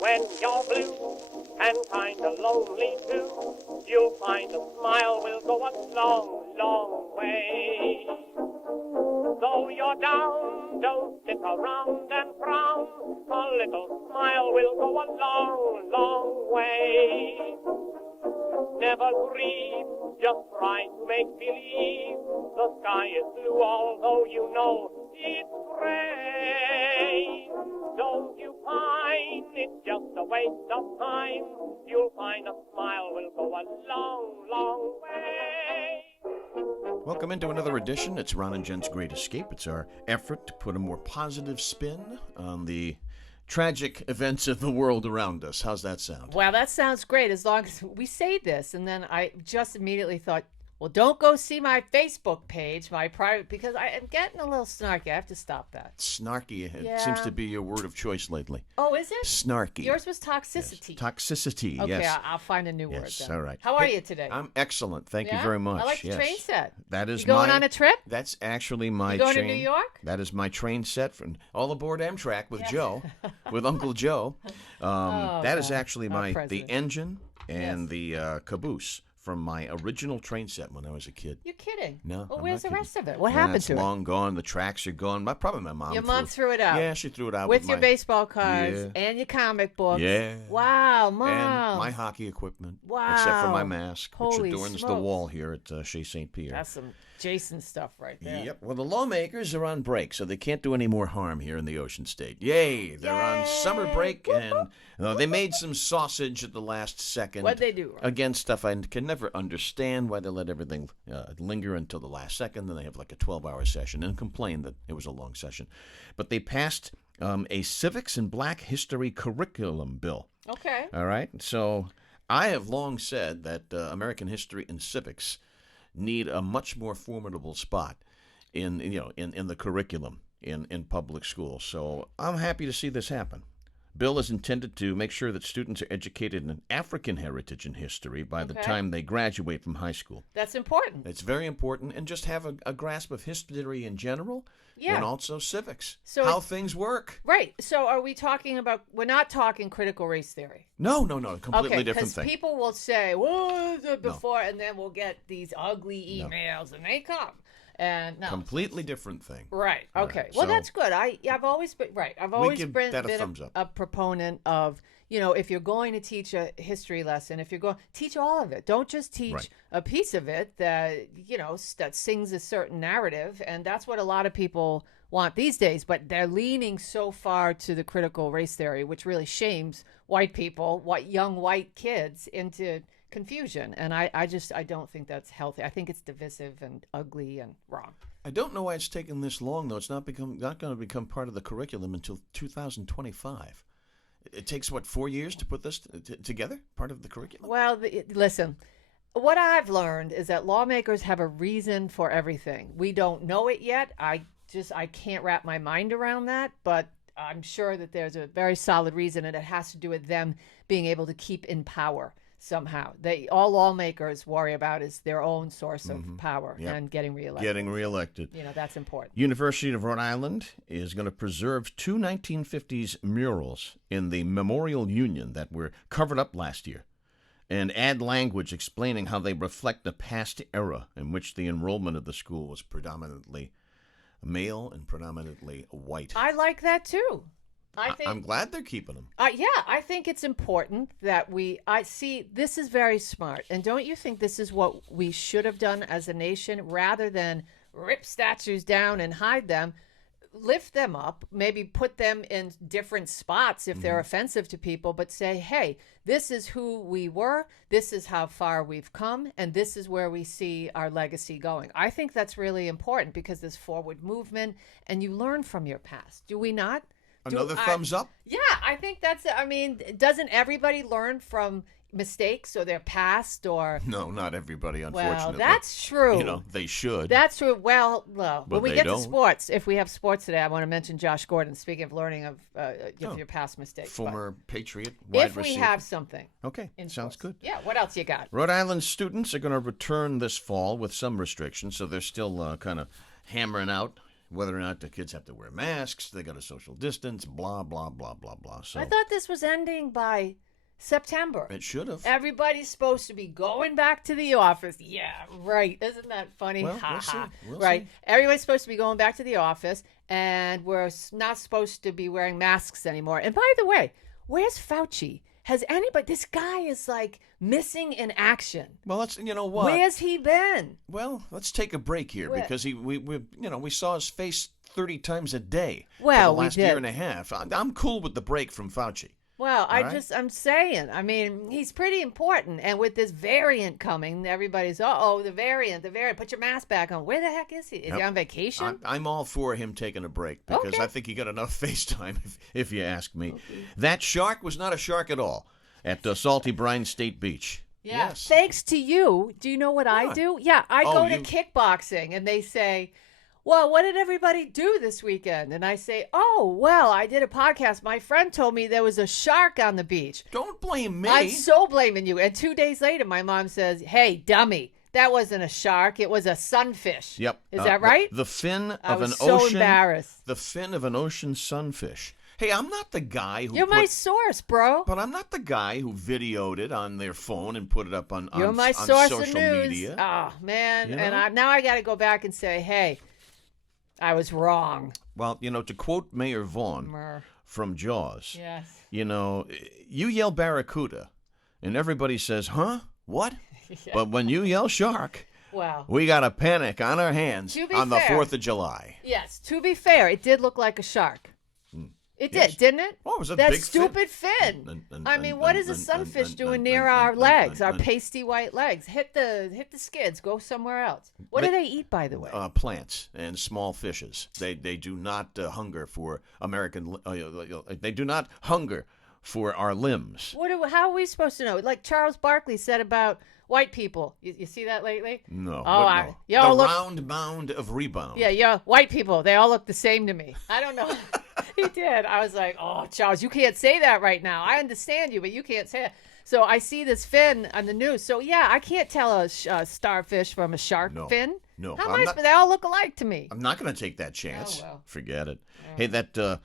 When you're blue and kinda lonely too, you'll find a smile will go a long, long way. Though you're down, don't sit around and frown. A little smile will go a long, long way. Never grieve, just try to make believe the sky is blue, although you know it's gray. Don't you find it's just a waste of time? You'll find a smile will go a long, long way. Welcome into another edition. It's Ron and Jen's Great Escape. It's our effort to put a more positive spin on the tragic events of the world around us. How's that sound? Wow, that sounds great. As long as we say this, and then I just immediately thought, well, don't go see my Facebook page, my private, because I am getting a little snarky. I have to stop that. Snarky. It Yeah. seems to be your word of choice lately. Oh, is it? Snarky. Yours was toxicity. Yes. Toxicity, Okay, yes. I'll find a new word Yes, then. all right. How are Hey, you today? I'm excellent. Thank you Yeah? very much. I like the Yes. train set. That is You going my, on a trip? That's actually my You going train. to New York? That is my train set from All Aboard Amtrak with Joe, with Uncle Joe. That is God. actually Our my the president. engine and the caboose from my original train set when I was a kid. You're kidding. No, Well, I'm where's not the kidding. rest of it? What Yeah, happened it's to it? long gone. The tracks are gone. Probably my mom. Your mom threw it out. Yeah, she threw it out With your my, baseball cards Yeah. and your comic books. Yeah. Wow, Mom. and my hockey equipment. Wow. Except for my mask, Holy which adorns the smokes. wall here at Chez St. Pierre. That's some Jason stuff right there. Yep. Well, the lawmakers are on break, so they can't do any more harm here in the Ocean State. Yay! They're on summer break, and they made some sausage at the last second. What'd they do? Again, stuff I can never understand why they let everything linger until the last second. Then they have like a 12-hour session and complain that it was a long session. But they passed a civics and black history curriculum bill. Okay. All right. So I have long said that American history and civics need a much more formidable spot in the curriculum in public schools. So I'm happy to see this happen. Bill is intended to make sure that students are educated in African heritage and history by the time they graduate from high school. That's important. It's very important, and just have a grasp of history in general, and also civics, So how things work. Right. So are we talking about, we're not talking critical race theory. No, completely different because thing. people will say, well, before, and then we'll get these ugly emails, and they come. And no. Completely different thing. Right. All Okay. right, Well, so- that's good. I've always been right. I've always give been, that a thumbs up. a proponent of, if you're going to teach a history lesson, if you're going teach all of it. Don't just teach a piece of it that that sings a certain narrative, and that's what a lot of people want these days. But they're leaning so far to the critical race theory, which really shames white people, young white kids into confusion, and I don't think that's healthy. I think it's divisive and ugly and wrong. I don't know why it's taken this long, though. It's not going to become part of the curriculum until 2025. It takes 4 years to put this together, part of the curriculum. Well, listen. What I've learned is that lawmakers have a reason for everything. We don't know it yet. I can't wrap my mind around that, but I'm sure that there's a very solid reason, and it has to do with them being able to keep in power somehow. All lawmakers worry about is their own source of power and getting reelected. Getting reelected. That's important. University of Rhode Island is going to preserve two 1950s murals in the Memorial Union that were covered up last year, and add language explaining how they reflect the past era in which the enrollment of the school was predominantly male and predominantly white. I like that too. I'm glad they're keeping them. I think it's important that I see this is very smart. And don't you think this is what we should have done as a nation rather than rip statues down and hide them? Lift them up, maybe put them in different spots if they're offensive to people, but say, hey, this is who we were, this is how far we've come, and this is where we see our legacy going. I think that's really important because there's forward movement and you learn from your past. Do we not? Another thumbs up? Yeah, I think doesn't everybody learn from mistakes or their past or... No, not everybody, unfortunately. Well, that's true. They should. That's true. Well, when we get to don't. sports, if we have sports today, I want to mention Josh Gordon. Speaking of learning of your past mistakes. Former Patriot, But wide if we receiver. have something. Okay, in sounds sports. good. Yeah, what else you got? Rhode Island students are going to return this fall with some restrictions, so they're still kind of hammering out whether or not the kids have to wear masks, they got to social distance, blah, blah, blah, blah, blah. So I thought this was ending by September. it should have. Everybody's supposed to be going back to the office. Yeah, right. Isn't that funny? Well, Ha we'll see. ha. We'll Right. see. Everybody's supposed to be going back to the office, and we're not supposed to be wearing masks anymore. And by the way, where's Fauci? Has anybody? This guy is like missing in action. Well, you know what? Where's he been? Well, let's take a break here Where- because we saw his face 30 times a day Well, for the we last did. year and a half. I'm cool with the break from Fauci. Well, All right. I'm saying, I mean, he's pretty important. And with this variant coming, everybody's, the variant, put your mask back on. Where the heck is he? Is he Yep. on vacation? I'm all for him taking a break because Okay. I think he got enough face time, if you ask me. That shark was not a shark at all at Salty Brine State Beach. Yeah. Yes. Thanks to you. Do you know what I What? do? Yeah, I Oh, go to you- kickboxing and they say, well, what did everybody do this weekend? And I say, oh, well, I did a podcast. My friend told me there was a shark on the beach. Don't blame me. I'm so blaming you. And 2 days later, my mom says, hey, dummy, that wasn't a shark. It was a sunfish. Yep. Is that right? The fin I of was an so ocean. embarrassed. The fin of an ocean sunfish. Hey, I'm not the guy who You're my source, bro. But I'm not the guy who videoed it on their phone and put it up on You're my on source social of news. media. Oh, man. You And know? now I got to go back and say, hey, I was wrong. Well, to quote Mayor Vaughn Mer. from Jaws, Yes. you yell barracuda, and everybody says, huh? What? But when you yell shark, Wow. we got a panic on our hands To be on the fair- 4th of July. Yes, to be fair, it did look like a shark. It Yes. did, didn't it? Oh, it was a that big fin. stupid fin. I mean, what is a sunfish doing near our legs, our pasty white legs? Hit the skids. Go somewhere else. What do they eat, by the way? Plants and small fishes. They do not hunger for they do not hunger for our limbs. How are we supposed to know? Like Charles Barkley said about white people. You see that lately? No. Oh, what, no. y'all The look. round mound of rebound. Yeah, white people. They all look the same to me. I don't know. He did. I was like, oh, Charles, you can't say that right now. I understand you, but you can't say it. So I see this fin on the news. So, yeah, I can't tell a starfish from a shark No. fin. No. How I'm much? not- But they all look alike to me. I'm not going to take that chance. Oh, well. Forget it. Hey, that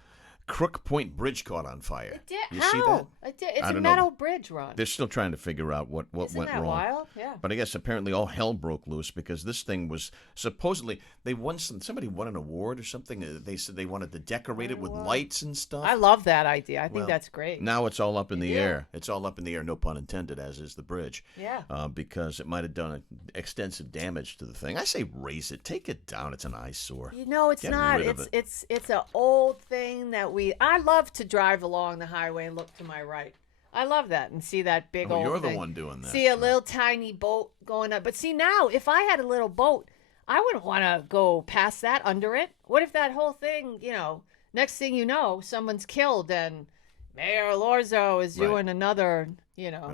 Crook Point Bridge caught on fire. It did. You How? see that? It did. It's I a don't know. metal bridge, Ron. They're still trying to figure out what Isn't went that wrong. wild? Yeah. But I guess apparently all hell broke loose because this thing was supposedly somebody won an award or something. They said they wanted to decorate it with lights and stuff. I love that idea. I think Well, that's great. Now it's all up in the Yeah. air. It's all up in the air, no pun intended, as is the bridge. Yeah. Because it might have done extensive damage to the thing. I say raise it, take it down. It's an eyesore. You know, it's Get not. rid of It's an old thing that I love to drive along the highway and look to my right. I love that and see that big Oh, old you're the thing. one doing that. See a little tiny boat going up. But see now, if I had a little boat, I wouldn't want to go past that under it. What if that whole thing, next thing you know, someone's killed and Mayor Lorzo is Right. doing another,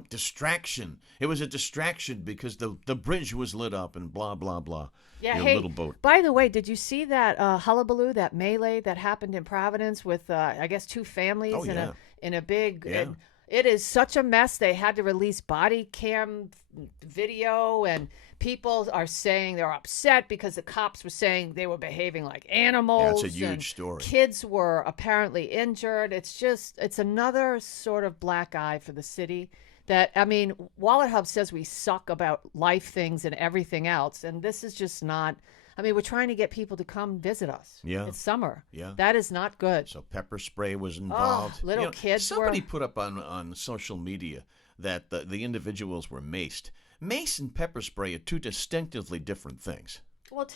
Distraction. It was a distraction because the bridge was lit up and blah blah blah. Yeah, Your hey, little boat. by the way, did you see that hullabaloo, that melee that happened in Providence with, I guess, two families Oh, yeah. in a big... Yeah. It is such a mess. They had to release body cam video, and people are saying they're upset because the cops were saying they were behaving like animals. Yeah, it's a and huge story. Kids were apparently injured. It's another sort of black eye for the city. That, I mean, Wallet Hub says we suck about life things and everything else, and this is just not. I mean, we're trying to get people to come visit us. Yeah. It's summer. Yeah. That is not good. So pepper spray was involved. little kids Somebody were- put up on social media that the individuals were maced. Mace and pepper spray are two distinctively different things. Well,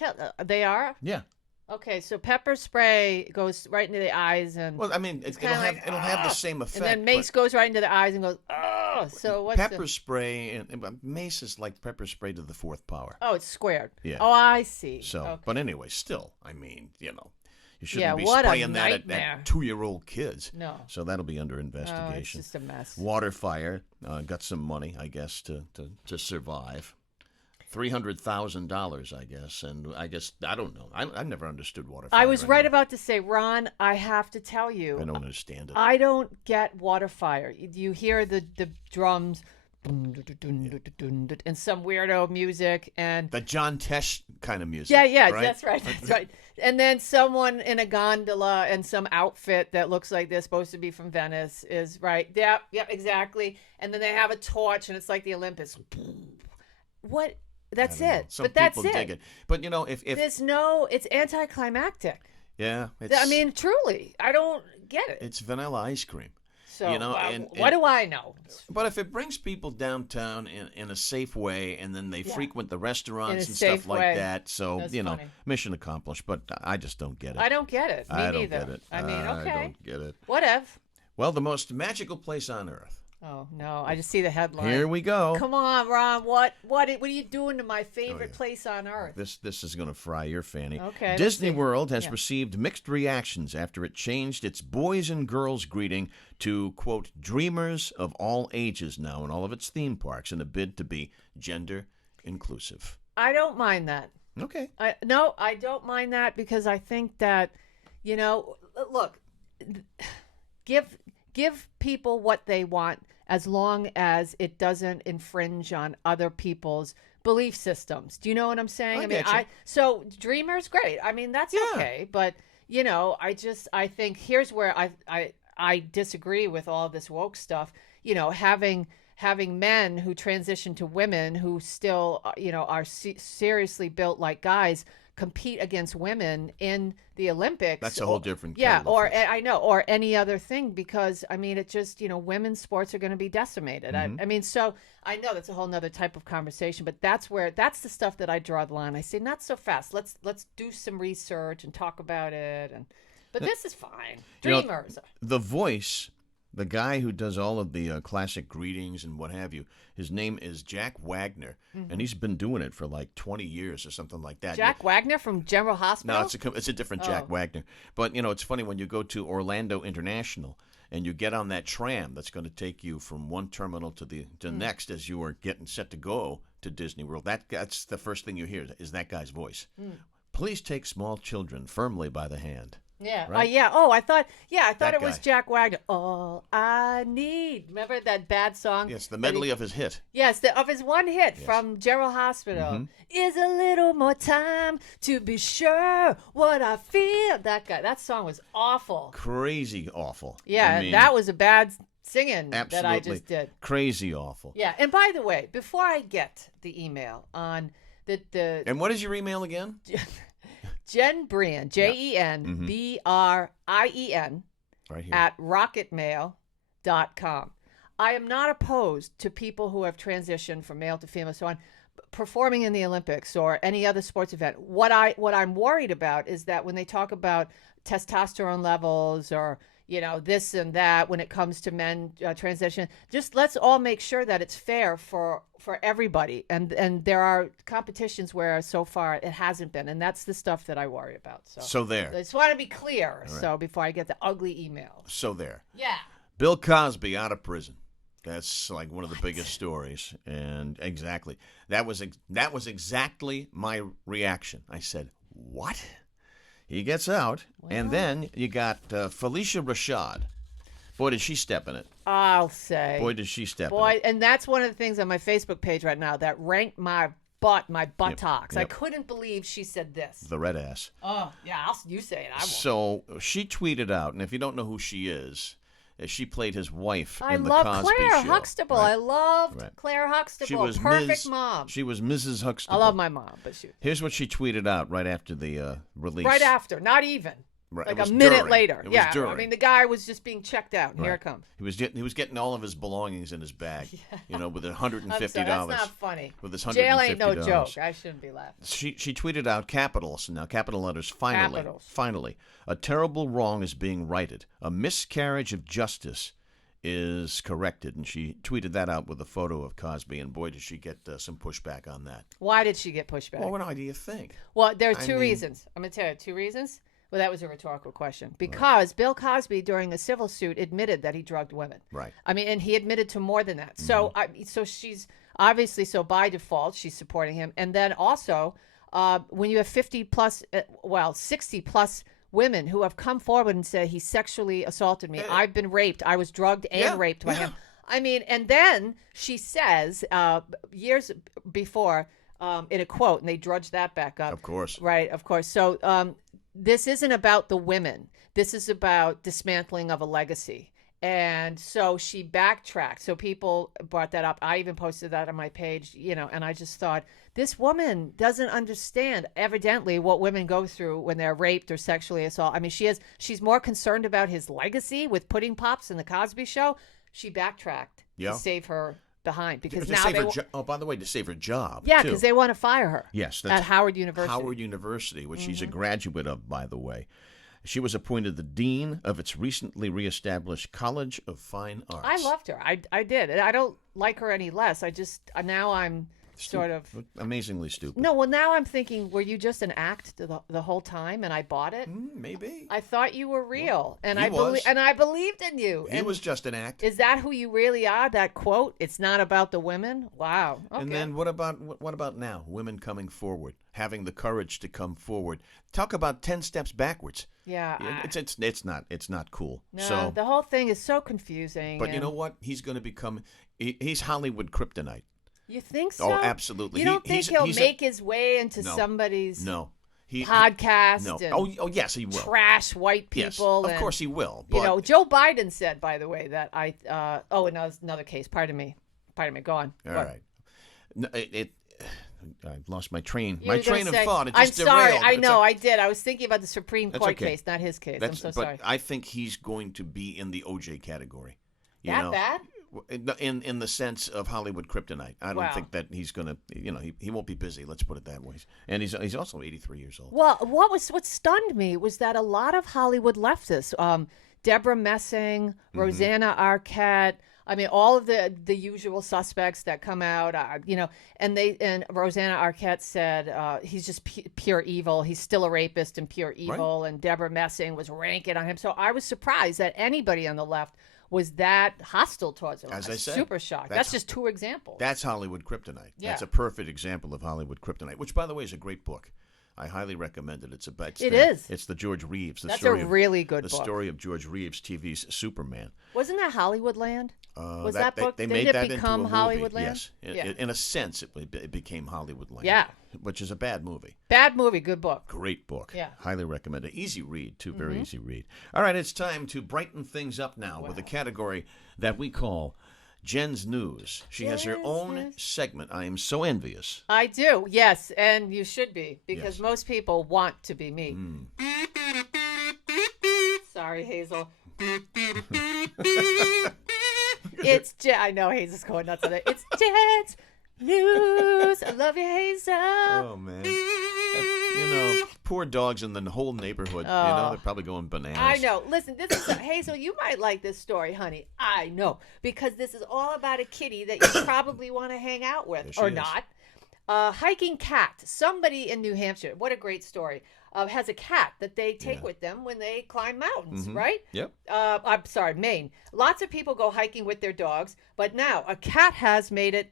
they are? Yeah. Okay, so pepper spray goes right into the eyes, and Well, I mean, it'll kinda have like, it'll have the same effect. and then mace goes right into the eyes and goes, oh. So what's pepper spray and mace is like pepper spray to the fourth power. Oh, it's squared. Yeah. Oh, I see. So, Okay. but anyway, still, I mean, you shouldn't Yeah, be what a spraying that nightmare. at 2-year-old kids. No. So that'll be under Oh, it's investigation. just a mess. Water fire got some money, I guess, to survive. $300,000, I guess, and I don't know. I never understood water fire. I was right anyway. about to say, Ron, I have to tell you, I don't understand it. I don't get water fire. You hear the drums and some weirdo music and The John Tesh kind of music. yeah, right? that's right. And then someone in a gondola and some outfit that looks like they're supposed to be from Venice is right. Yep, exactly. And then they have a torch and it's like the Olympus. What? That's it. Some but that's people it. dig it. But if There's no, it's anticlimactic. yeah, I mean, truly, I don't get it. it's vanilla ice cream. So, and what do I know? But if it brings people downtown in a safe way, and then they frequent the restaurants and safe stuff like way. that, so That's funny. mission accomplished. But I just don't get it. I don't get it. Me I don't neither. get it. I mean, okay. I don't get it. Whatever. Well, the most magical place on earth. Oh no! I just see the headline. Here we go. Come on, Ron. What are you doing to my favorite place on earth? This is going to fry your fanny. Okay. Disney World has received mixed reactions after it changed its boys and girls greeting to, quote, dreamers of all ages now in all of its theme parks in a bid to be gender inclusive. I don't mind that. Okay. I don't mind that because I think that, look, give people what they want as long as it doesn't infringe on other people's belief systems. Do you know what I'm saying? I get you. So dreamers, great. I mean, that's okay. But, I think here's where I disagree with all this woke stuff. Having men who transition to women who still, are seriously built like guys compete against women in the Olympics. That's a whole different I know, or any other thing, because I mean, it just, women's sports are going to be decimated. Mm-hmm. I mean, so I know that's a whole nother type of conversation, but that's the stuff that I draw the line. I say, not so fast. Let's do some research and talk about it. But this is fine. Dreamers. The Voice, the guy who does all of the classic greetings and what have you, his name is Jack Wagner, and he's been doing it for like 20 years or something like that. Jack Wagner from General Hospital? No, it's a different Jack Wagner. But, it's funny when you go to Orlando International and you get on that tram that's going to take you from one terminal to the next as you are getting set to go to Disney World. That's the first thing you hear is that guy's voice. Please take small children firmly by the hand. Yeah. Right? Oh, I thought it was guy. Jack Wagner. All I need. Remember that bad song? Yes, the medley of his hit. Yes, of his one hit from General Hospital. Is a little more time to be sure what I feel. That guy. That song was awful. Crazy awful. Yeah, I mean, that was a bad singing absolutely that I just did. Crazy awful. Yeah, and by the way, before I get the email on the And what is your email again? Jen Brien, JenBrien, right here. at rocketmail.com. I am not opposed to people who have transitioned from male to female, so on, performing in the Olympics or any other sports event. What I'm worried about is that when they talk about testosterone levels or this and that when it comes to men transition, just let's all make sure that it's fair for everybody. And there are competitions where so far it hasn't been, and that's the stuff that I worry about. So there. I just want to be clear. Right. So before I get the ugly email. So there. Yeah. Bill Cosby out of prison. That's like one of the biggest stories, and exactly that was exactly my reaction. I said, "What?" He gets out, and then you got Felicia Rashad. Boy, did she step in it. I'll say. Boy, did she step in it. And that's one of the things on my Facebook page right now that ranked my buttocks. Yep. I couldn't believe she said this. The red ass. Oh, yeah, you say it. I won't. So she tweeted out, and if you don't know who she is, she played his wife in the Cosby Show. I love Claire Huxtable. Right? I loved Claire Huxtable. She was perfect mom. She was Mrs. Huxtable. I love my mom, but Here's what she tweeted out right after the release. Right after, not even. Right. Like a minute during. later. It was yeah. during. I mean, the guy was just being checked out. And right. Here it comes. He was getting all of his belongings in his bag. With $150. I'm sorry, that's not funny. With his $150. Jail ain't no joke. I shouldn't be laughing. She tweeted out capitals, now capital letters, Capitals. Finally, a terrible wrong is being righted. A miscarriage of justice is corrected. And she tweeted that out with a photo of Cosby, and boy, did she get some pushback on that. Why did she get pushback? Well, what do you think? Well, there are two reasons. I'm going to tell you 2 reasons. Well, that was a rhetorical question. Because Bill Cosby, during a civil suit, admitted that he drugged women. Right. I mean, and he admitted to more than that. So, so she's obviously, by default, she's supporting him. And then also, when you have 60 plus women who have come forward and said he sexually assaulted me, I've been raped, I was drugged and raped by him. I mean, and then she says years before in a quote, and they drudged that back up. Of course. Right, of course. So this isn't about the women. This is about dismantling of a legacy. And so she backtracked. So people brought that up. I even posted that on my page, and I just thought, this woman doesn't understand, evidently, what women go through when they're raped or sexually assaulted. I mean, she's more concerned about his legacy with Pudding Pops and the Cosby Show. She backtracked to save her behind because now by the way, to save her job. Yeah, because they want to fire her. Yes, at Howard University. Howard University, which she's a graduate of, by the way. She was appointed the dean of its recently reestablished College of Fine Arts. I loved her. I did. I don't like her any less. Now I'm sort of amazingly stupid. No, well, now I'm thinking, were you just an act the whole time, and I bought it? Maybe. I thought you were real, and I believed in you. He was just an act. Is that who you really are? That quote? It's not about the women. Wow. Okay. And then what about now? Women coming forward, having the courage to come forward. Talk about 10 steps backwards. Yeah. It's not cool. No, so the whole thing is so confusing. But you know what? He's going to become. He's Hollywood kryptonite. You think so? Oh, absolutely. You don't think he'll make his way into somebody's podcast? No. Oh, yes, he will. Trash white people. Yes, of course he will. But, Joe Biden said, by the way, that another case. Pardon me. Go on. All right. No, I lost my train. My train of thought. It just I'm sorry. derailed. I know. I did. I was thinking about the Supreme Court case, not his case. I'm so sorry. But I think he's going to be in the OJ category. Bad? In the sense of Hollywood kryptonite. I don't think that he's going to, he won't be busy. Let's put it that way. And he's also 83 years old. Well, what stunned me was that a lot of Hollywood leftists, Deborah Messing, Rosanna Arquette, I mean, all of the usual suspects that come out, and Rosanna Arquette said he's just pure evil. He's still a rapist and pure evil. Right. And Deborah Messing was ranking on him. So I was surprised that anybody on the left was that hostile towards him. As I said, super shocked. That's just two examples. That's Hollywood kryptonite. Yeah. That's a perfect example of Hollywood kryptonite, which, by the way, is a great book. I highly recommend it. It's the George Reeves. That's a really good book. The story of George Reeves, TV's Superman. Wasn't that Hollywoodland? Was that book? They didn't made it that become into a movie. Hollywoodland? Yes. In a sense, it became Hollywoodland. Yeah. Which is a bad movie. Bad movie, good book. Great book. Yeah. Highly recommend it. Easy read, too. Very easy read. All right, it's time to brighten things up now with a category that we call Jen's News. She has her own segment. I am so envious. I do, yes, and you should be, because most people want to be me. Sorry, Hazel. I know Hazel's going nuts today. It's Jen's News. I love you, Hazel. Oh, man. Poor dogs in the whole neighborhood. They're probably going bananas. I know. Listen, this is Hazel. You might like this story, honey. I know, because this is all about a kitty that you probably want to hang out with, or not. Hiking cat. Somebody in New Hampshire. What a great story. Has a cat that they take with them when they climb mountains, right? Yep. I'm sorry, Maine. Lots of people go hiking with their dogs, but now a cat has made it.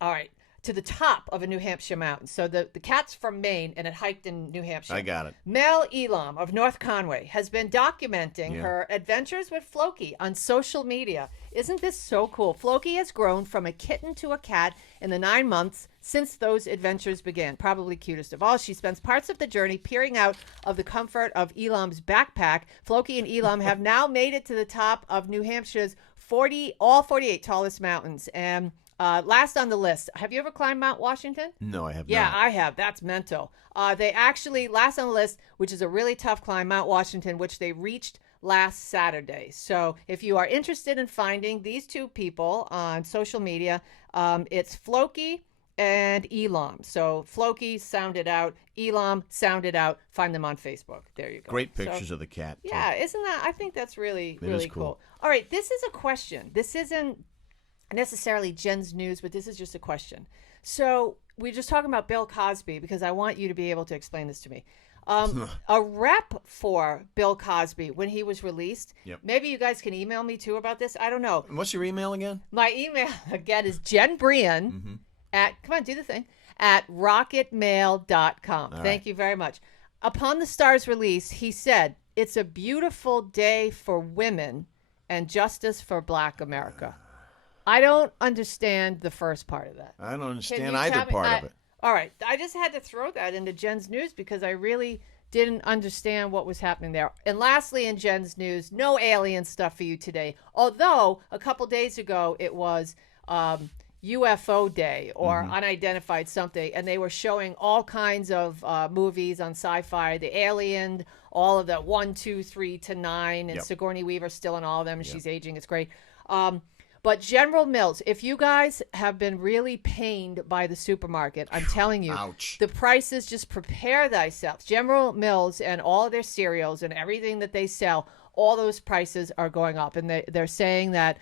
All right. To the top of a New Hampshire mountain. So the cat's from Maine, and it hiked in New Hampshire. I got it. Mel Elam of North Conway has been documenting her adventures with Floki on social media. Isn't this so cool? Floki has grown from a kitten to a cat in the 9 months since those adventures began. Probably cutest of all. She spends parts of the journey peering out of the comfort of Elam's backpack. Floki and Elam have now made it to the top of New Hampshire's all 48 tallest mountains. And last on the list. Have you ever climbed Mount Washington? No, I have not. Yeah, I have. That's mental. They actually, last on the list, which is a really tough climb, Mount Washington, which they reached last Saturday. So if you are interested in finding these two people on social media, it's Floki and Elam. So Floki, sound it out. Elam, sound it out. Find them on Facebook. There you go. Great pictures of the cat. Yeah, isn't that? I think that's really cool. All right, this is a question. This isn't necessarily Jen's News, but this is just a question. So we're just talking about Bill Cosby because I want you to be able to explain this to me. A rep for Bill Cosby when he was released. Yep. Maybe you guys can email me too about this. I don't know. What's your email again? My email again is jenbrien at rocketmail.com. Thank you very much. Upon the star's release, he said, "It's a beautiful day for women and justice for Black America." I don't understand the first part of that. I don't understand either part of it. All right. I just had to throw that into Jen's News because I really didn't understand what was happening there. And lastly, in Jen's news, no alien stuff for you today. Although a couple days ago it was UFO Day or unidentified something, and they were showing all kinds of movies on Sci-Fi, the Alien, all of the 1, 2, 3 to 9, and Sigourney Weaver's still in all of them, and she's aging. It's great. But General Mills, if you guys have been really pained by the supermarket, I'm telling you, Ouch. the prices, just prepare thyself. General Mills and all of their cereals and everything that they sell, all those prices are going up. And they're saying that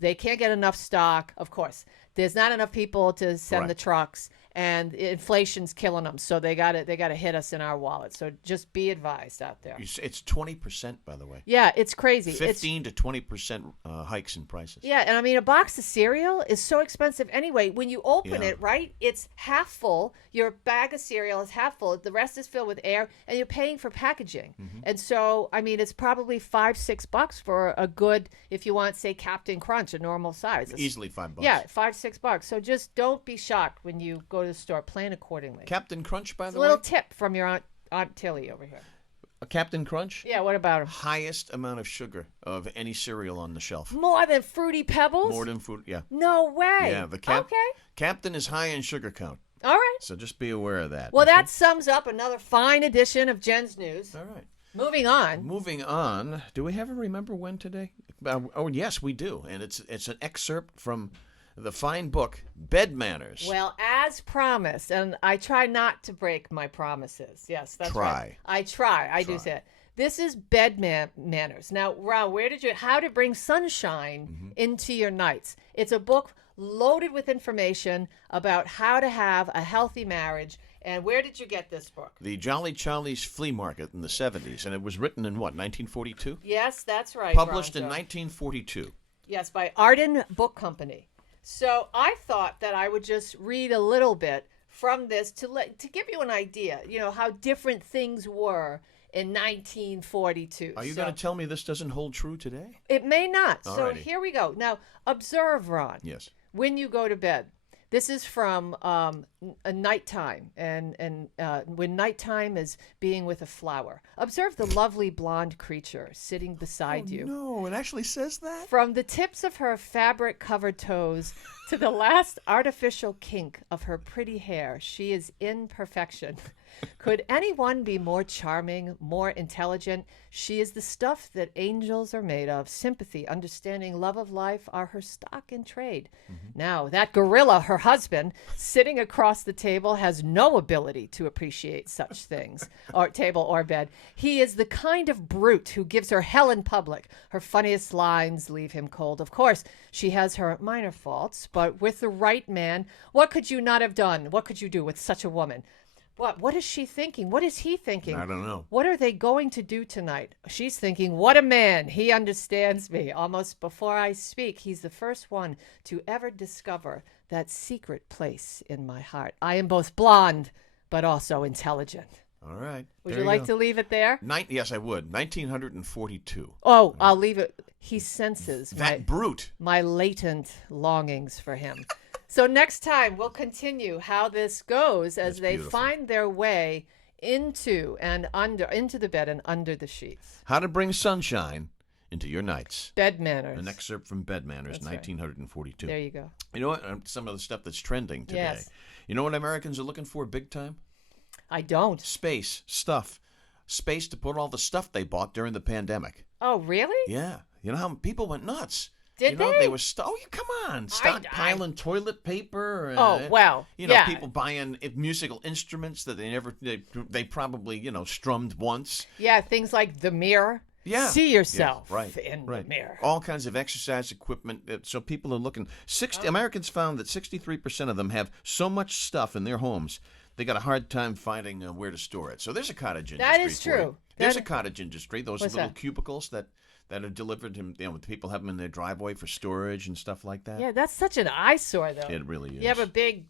they can't get enough stock. Of course, there's not enough people to send the trucks, and inflation's killing them. So they got to hit us in our wallet. So just be advised out there. It's 20%, by the way. Yeah, it's crazy. 15 to 20% hikes in prices. Yeah, and I mean, a box of cereal is so expensive anyway. When you open it, right, it's half full. Your bag of cereal is half full. The rest is filled with air, and you're paying for packaging. And so, I mean, it's probably $5-6 for a good, if you want, say, Captain Crunch, a normal size. Easily $5. Yeah, $5-6. So just don't be shocked when you go to the store. Plan accordingly. Captain Crunch, by It's the a way. little tip from your Aunt Tilly over here. Captain Crunch? Yeah, what about him? Highest amount of sugar of any cereal on the shelf. More than Fruity Pebbles? More than food, yeah. No way. Yeah, Okay. Captain is high in sugar count. All right. So just be aware of that. Well, that sums up another fine edition of Jen's News. All right. Moving on. Moving on. Do we have a Remember When today? Oh, yes, we do. And it's an excerpt from the fine book, Bed Manners. Well, as promised, and I try not to break my promises. Yes, that's right. I try. I do say it. This is Bed Manners. Now, Ron, how to bring sunshine into your nights. It's a book loaded with information about how to have a healthy marriage. And where did you get this book? The Jolly Charlie's Flea Market in the 70s. And it was written in what, 1942? Yes, that's right. Published in 1942. Yes, by Arden Book Company. So I thought that I would just read a little bit from this to give you an idea, how different things were in 1942. Are you going to tell me this doesn't hold true today? It may not. Alrighty. So here we go. Now, observe, Ron. Yes. When you go to bed. This is from a nighttime, and when nighttime is being with a flower. Observe the lovely blonde creature sitting beside you. No, it actually says that? From the tips of her fabric-covered toes to the last artificial kink of her pretty hair, she is in perfection. Could anyone be more charming, more intelligent? She is the stuff that angels are made of. Sympathy, understanding, love of life are her stock in trade. Now, that gorilla, her husband, sitting across the table, has no ability to appreciate such things, or table or bed. He is the kind of brute who gives her hell in public. Her funniest lines leave him cold. Of course, she has her minor faults, but with the right man, what could you not have done? What could you do with such a woman? What is she thinking? What is he thinking? I don't know. What are they going to do tonight? She's thinking, what a man. He understands me. Almost before I speak, he's the first one to ever discover that secret place in my heart. I am both blonde, but also intelligent. All right. Would you like to leave it there? Yes, I would. 1942. Oh, I'll leave it. He senses brute. my latent longings for him. So next time we'll continue how this goes as they find their way into the bed and under the sheets. How to bring sunshine into your nights. Bed Manners. An excerpt from Bed Manners, That's 1942. There you go. You know what? Some of the stuff that's trending today. Yes. You know what Americans are looking for big time? I don't. Space to put all the stuff they bought during the pandemic. Oh, really? Yeah. You know how people went nuts. Did they? They were come on, stockpiling toilet paper. People buying musical instruments that they probably strummed once. Yeah, things like the mirror. Yeah, see yourself in the mirror. All kinds of exercise equipment. So people are looking. Americans found that 63% of them have so much stuff in their homes they got a hard time finding where to store it. So there's a cottage industry. That is true. There's a cottage industry. Those are little cubicles that are delivered to people have them in their driveway for storage and stuff like that. Yeah, that's such an eyesore, though. It really is. You have a big,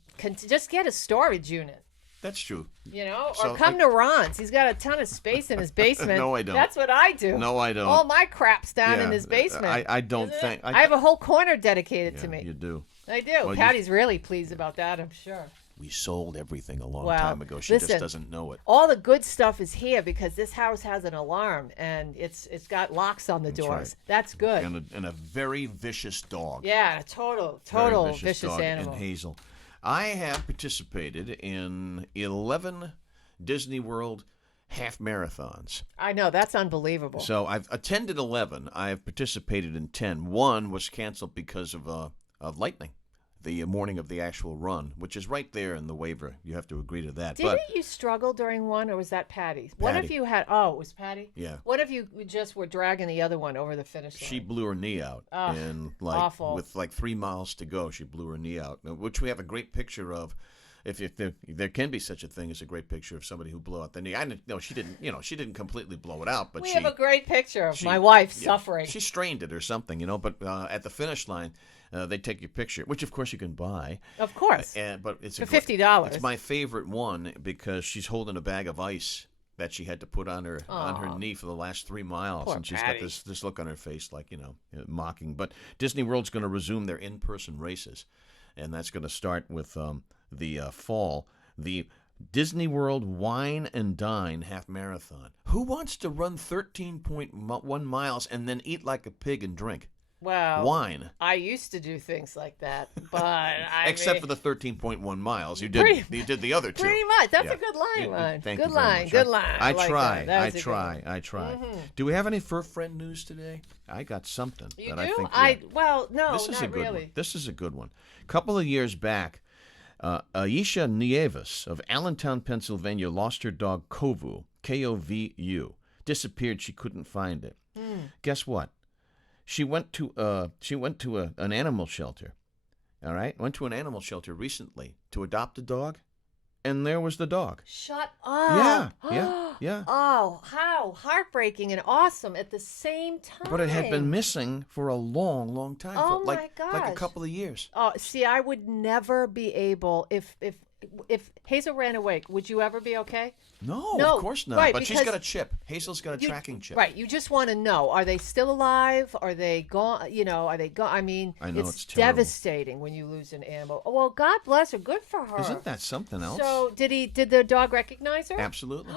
just get a storage unit. That's true. Or come to Ron's. He's got a ton of space in his basement. No, I don't. That's what I do. No, I don't. All my crap's down in his basement. I don't think. I have a whole corner dedicated to me. You do. I do. Patty's really pleased about that, I'm sure. We sold everything a long Well, time ago. She listen, just doesn't know it. All the good stuff is here because this house has an alarm and it's got locks on the doors. right. That's good. And a very vicious dog. Yeah, total Very vicious dog animal. in Hazel. I have participated in 11 Disney World half marathons. I know, that's unbelievable. So I've attended 11. I've participated in 10. One was canceled because of lightning, the morning of the actual run, which is right there in the waiver. You have to agree to that. Didn't you struggle during one, or was that Patty? What if Patty. you had? Oh, it was Patty. Yeah. What if you just were dragging the other one over the finish line? She blew her knee out, and awful. with 3 miles to go, she blew her knee out, which we have a great picture of. If there can be such a thing as a great picture of somebody who blew out the knee. I know she didn't. She didn't completely blow it out, but we she have a great picture of my wife suffering. She strained it or something, But at the finish line, they take your picture, which of course you can buy. Of course, but it's for $50. It's my favorite one because she's holding a bag of ice that she had to put on her knee for the last 3 miles, Poor and she's Patty. got this look on her face like mocking. But Disney World's going to resume their in-person races, and that's going to start with the fall. The Disney World Wine and Dine Half Marathon. Who wants to run 13.1 miles and then eat like a pig and drink? Well, Wine. I used to do things like that, but Except for the 13.1 miles. You did the other two. Pretty much. That's Yeah. a good line, Ron. Thank Good you very line. much. Good line. I like try. that. I Was a good try. one. I try. Do we have any fur friend news today? I got something. You that do? I think. Well, no, This is not a good really. one. This is a good one. A couple of years back, Aisha Nieves of Allentown, Pennsylvania, lost her dog Kovu, Kovu. Disappeared. She couldn't find it. Guess what? She went to an animal shelter. All right, went to an animal shelter recently to adopt a dog, and there was the dog. Shut up. Yeah. Oh, how heartbreaking and awesome at the same time. But it had been missing for a long, long time. Oh, for my like a gosh. couple of years. Oh, see, I would never be able if Hazel ran away. Would you ever be okay? No, No, of course not. right, but she's because got a chip. Hazel's got a tracking chip. Right. You just want to know: are they still alive? Are they gone? Are they gone? I mean, I know, it's terrible. devastating when you lose an animal. Oh, well, God bless her. Good for her. Isn't that something else? So, did the dog recognize her? Absolutely.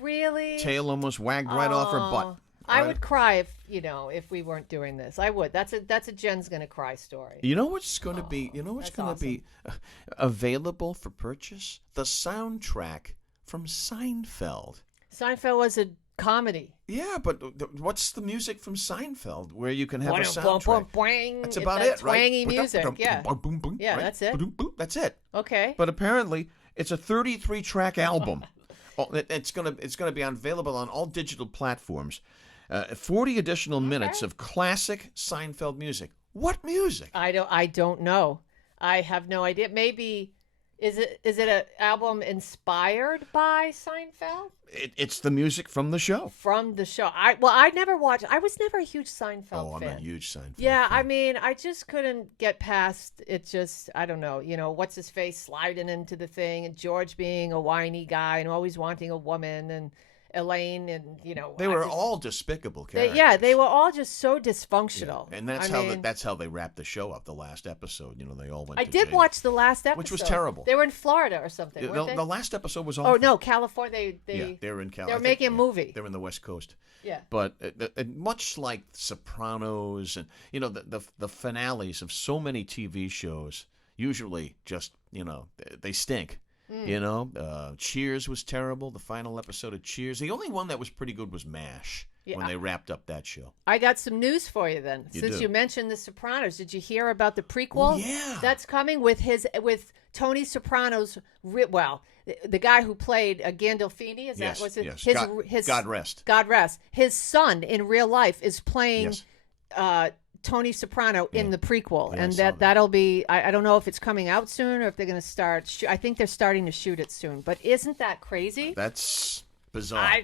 Really? Tail almost wagged right off her butt. I would cry if we weren't doing this. I would. That's a Jen's gonna cry story. You know what's going to be? You know what's that's going to be available for purchase? The soundtrack from Seinfeld. Seinfeld was a comedy. Yeah, but what's the music from Seinfeld where you can have a soundtrack? Boing, That's about that it, right? Twangy music. Yeah. Yeah, right? that's it. That's it. Okay. But apparently, it's a 33-track album. It's gonna be available on all digital platforms. 40 additional minutes of classic Seinfeld music. What music? I don't know. I have no idea. Maybe is it an album inspired by Seinfeld? It's the music from the show. From the show. I never watched. I was never a huge Seinfeld Oh, fan. I'm a huge Seinfeld Yeah, fan. I mean, I just couldn't get past it. Just, I don't know, what's his face sliding into the thing, and George being a whiny guy and always wanting a woman, and Elaine, and They were all despicable characters. they were all just so dysfunctional. Yeah. And that's how they wrapped the show up. The last episode, they all went. I to did jail. watch the last episode, Which was terrible. They were in Florida or something. The, weren't they? the last episode was awful. Oh no, California. They're in California. They're making a movie. They're in the West Coast. Yeah. But much like Sopranos and the finales of so many TV shows, usually just they stink. Cheers was terrible. The final episode of Cheers. The only one that was pretty good was MASH when they wrapped up that show. I got some news for you then. You Since do. you mentioned The Sopranos, did you hear about the prequel? Oh, yeah. That's coming with Tony Soprano's. The guy who played Gandolfini. Is Yes, that was it? yes. His God rest. God rest. His son in real life is playing. Yes. Tony Soprano in the prequel, Yeah, I and saw that. that'll be. I don't know if it's coming out soon or if they're going to start. I think they're starting to shoot it soon. But isn't that crazy? That's bizarre. I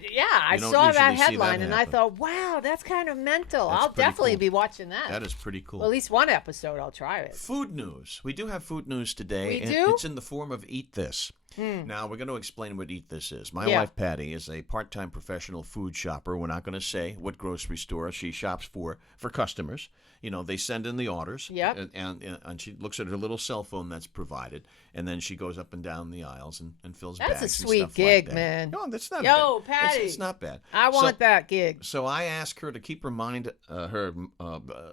You don't saw that usually see that headline and I happen. thought, wow, that's kind of mental. That's I'll pretty definitely cool. be watching that. That is pretty cool. Well, at least one episode, I'll try it. Food news. We do have food news today. We and do? It's in the form of Eat This. Now, we're going to explain what Eat This is. My Yeah. wife, Patty, is a part-time professional food shopper. We're not going to say what grocery store she shops for customers. You know, they send in the orders, Yep. and she looks at her little cell phone that's provided, and then she goes up and down the aisles and fills That's bags a and sweet stuff gig, like that. man. No, that's not Yo, bad. Patty. It's not bad. I want that gig. So I asked her to keep her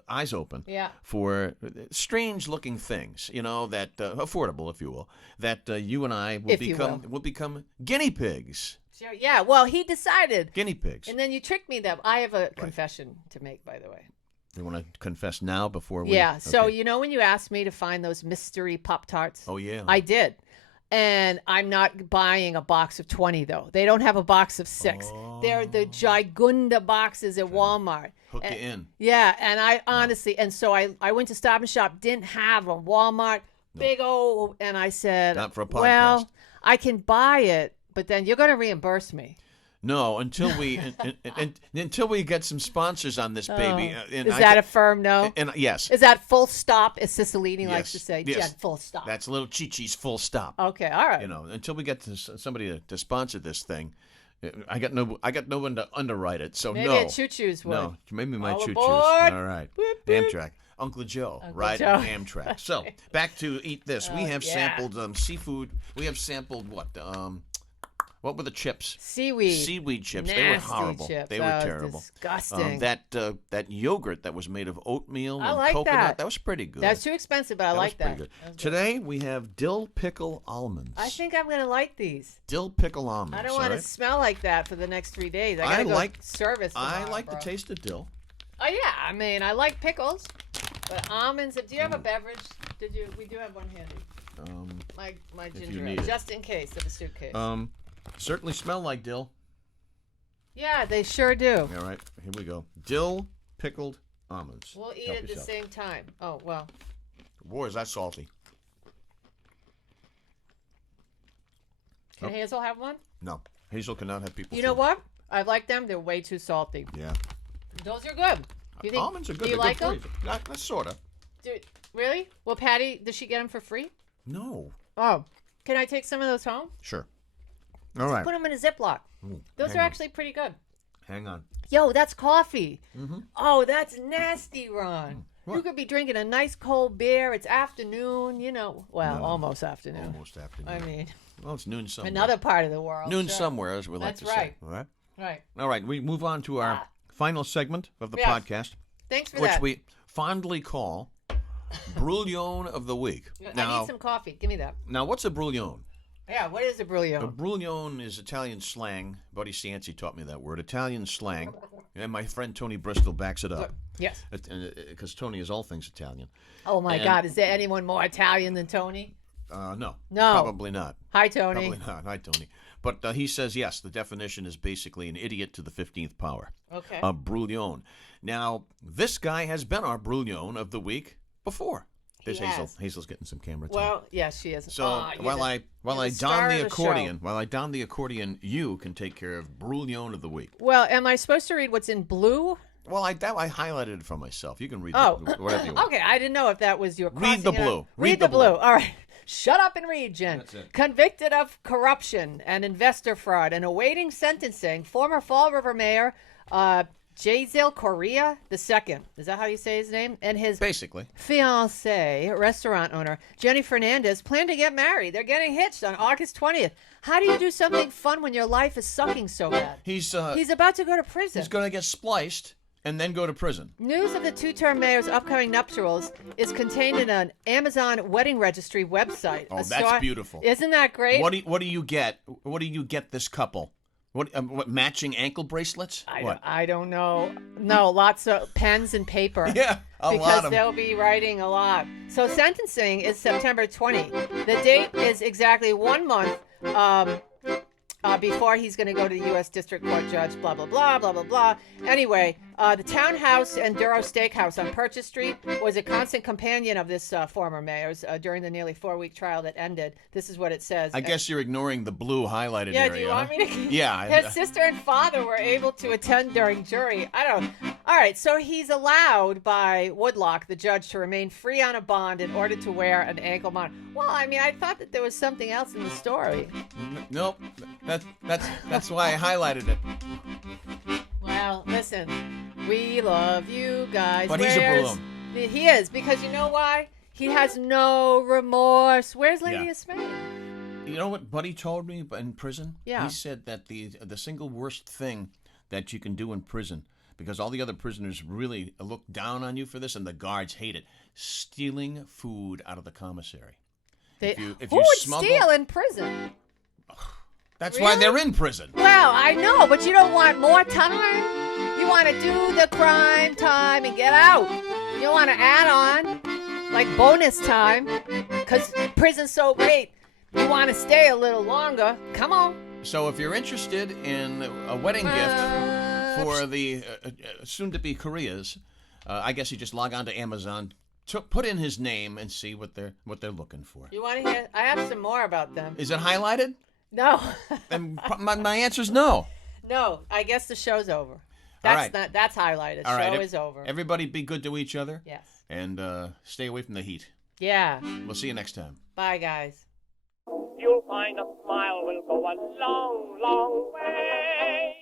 eyes open Yeah. for strange-looking things, you know, that affordable, if you will, that you and I will If you will become guinea pigs. Sure. Yeah. Well, he decided. Guinea pigs. And then you tricked me that I have a confession to make, by the way. You want to confess now before we? Yeah. So, Okay. you know, when you asked me to find those mystery Pop-Tarts? Oh yeah. I did. And I'm not buying a box of 20, though. They don't have a box of 6. They're the gigunda boxes at Walmart. Hook you in. Yeah. And I honestly, and so I went to Stop and Shop, didn't have a Walmart, big old, and I said, Not for a well, podcast. I can buy it, but then you're going to reimburse me. No, until we until we get some sponsors on this baby. And Is I that ca- a firm no? And yes, Is that full stop, as Cicilline likes to Yes, say? yes. Yeah, full stop. that's little Chi-Chi's full stop. Okay, all right. You know, until we get to somebody to sponsor this thing, I got no one to underwrite it. So Maybe no, a choo-choo's would. no, maybe my All choo-choos. aboard. All right, Boop, boop. Amtrak, Uncle Joe, Uncle riding Joe. Amtrak. So back to Eat This. We have yeah. sampled seafood. We have sampled what were the chips? Seaweed chips. They were Nasty horrible. chips. They Oh, were it's terrible. disgusting. That yogurt that was made of oatmeal I and like coconut. that. Was pretty good. That's too expensive, but I That like was pretty that. good. That was good. Today we have dill pickle almonds. I think I'm going to like these. Dill pickle almonds. I don't want all to right? smell like that for the next 3 days. I I got to go like- service I tomorrow, like bro. the taste of dill. Oh, yeah. I mean, I like pickles, but almonds. Do you have a beverage? We do have one handy. My you ginger ale, need it. just in case of a suitcase. Certainly smell like dill. Yeah, they sure do. All right, here we go. Dill pickled almonds. We'll eat Help at the yourself. same time. Oh, well. Boy, is that salty. Can Hazel have one? No, Hazel cannot have people. You know food. what? I like them. They're way too salty. Yeah. Those are good. You think, Almonds are good. Do you They're like good them? for you. That's sort of. Really? Well, Patty, does she get them for free? No. Oh. Can I take some of those home? Sure. All right. Put them in a Ziploc. Those hang are on. actually pretty good. Hang on. Yo, that's coffee. Oh, that's nasty, Ron. What? You could be drinking a nice cold beer. It's afternoon, well, No. almost afternoon. Almost afternoon. I mean, Well, it's noon somewhere. another part of the world. noon sure. somewhere, as we like That's to say. right. All right. Right. All right. We move on to our final segment of the Yeah. podcast, Thanks for which that. we fondly call Brouillon of the Week. I need some coffee. Give me that. Now, what's a brouillon? Yeah, what is a A brouillon? brouillon is Italian slang. Buddy Stancy taught me that word. Italian slang. And my friend Tony Bristol backs it up. Yes. Because Tony is all things Italian. Oh, my And- God. Is there anyone more Italian than Tony? No. No. Probably not. Hi, Tony. Probably not. Hi, Tony. But he says, yes, the definition is basically an idiot to the 15th power. Okay. A brouillon. Now, this guy has been our brouillon of the week before. There's He Hazel. has. Hazel's getting some camera time. Well, yes, she is. So you're while the I star don of the the accordion, show. you can take care of brouillon of the week. Well, am I supposed to read what's in blue? Well, I highlighted it for myself. You can read Oh, whatever you want. okay. I didn't know if that was your Read the crossing it blue. out. Read Read the the blue. blue. All right. Shut up and read, Jen. That's it. Convicted of corruption and investor fraud and awaiting sentencing, former Fall River Mayor Jazel Correa II. Is that how you say his name? And his Basically. fiancée, restaurant owner Jenny Fernandez, plan to get married. They're getting hitched on August 20th. How do you do something fun when your life is sucking so bad? He's about to go to prison. going to get spliced and then go to prison. News of the two-term mayor's upcoming nuptials is contained in an Amazon wedding registry website. Oh, that's beautiful. Isn't that great? What do you get? What do you get this couple? What matching ankle bracelets? I don't know. No, lots of pens and paper. Yeah, a lot because of they'll be writing a lot. So sentencing is September 20. The date is exactly 1 month before he's going to go to the U.S. District Court judge, blah, blah, blah, blah, blah, blah. Anyway, the Townhouse and Duro Steakhouse on Purchase Street was a constant companion of this former mayor's during the nearly 4-week trial that ended. This is what it says. I guess you're ignoring the blue highlighted area. Yeah, do you want me to? Yeah. His sister and father were able to attend during jury. I All right, so he's allowed by Woodlock, the judge, to remain free on a bond in order to wear an ankle monitor. Well, I mean, I thought that there was something else in the story. Nope. That's why I highlighted it. Well, listen, we love you guys. But he's a balloon. He is, because you know why? He has no remorse. Where's Lady of Spain? You know what Buddy told me in prison? Yeah. He said that the single worst thing that you can do in prison, because all the other prisoners really look down on you for this, and the guards hate it, stealing food out of the commissary. Who would steal in prison? That's why they're in prison. Well, I know, but you don't want more time. You want to do the crime time and get out. You don't want to add on, like bonus time, because prison's so great. You want to stay a little longer. Come on. So if you're interested in a wedding gift for the soon-to-be Koreas, I guess you just log on to Amazon, put in his name, and see what they're looking for. You want to hear? I have some more about them. Is it highlighted? No. And my answer's no. No, I guess the show's over. All right. That's highlighted. All right. Show is over. Everybody be good to each other. Yes. And stay away from the heat. Yeah. We'll see you next time. Bye, guys. You'll find a smile will go a long, long way.